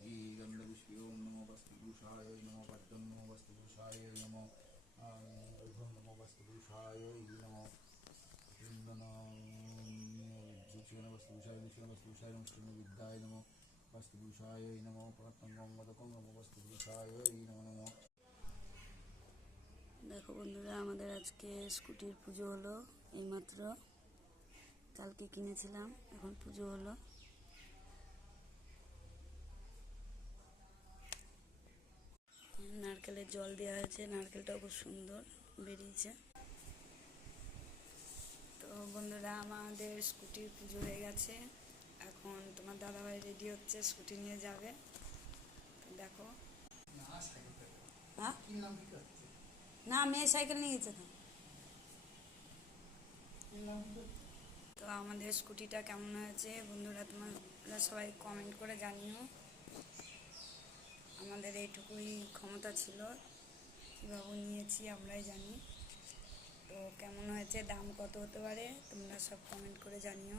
गंधपुष्पे ओम नमो वस्तुपुरुषाय नमो पद्मं नमो वस्तुपुरुषाय नमो अर्घ्यं नमो वस्तुपुरुषाय नमो वृंदन वस्तुपुरुषाय नमो विद्याय नमो वस्तुपुरुषाय नमो पतंगं मदकं नमो वस्तुपुरुषाय नमो नमो। देखो बंधुरा आमादेर आजके स्कुटिर पुजो हलो এইমাত্র কালকে কিনেছিলাম এখন পুজো হলো নারকেলের জল দেওয়া হয়েছে নারকেলটাও খুব সুন্দর বেরিয়েছে। তো বন্ধুরা আমাদের স্কুটির পুজো হয়ে গেছে এখন তোমার দাদাভাই রেডি হচ্ছে স্কুটি নিয়ে যাবে দেখো না মেয়ে সাইকেল নিয়ে গেছে তো আমাদের স্কুটিটা কেমন হয়েছে বন্ধুরা তোমরা সবাই কমেন্ট করে জানিও। আমাদের এইটুকুই ক্ষমতা ছিল কীভাবে নিয়েছি আমরাই জানি। তো কেমন হয়েছে দাম কত হতে পারে তোমরা সব কমেন্ট করে জানিও।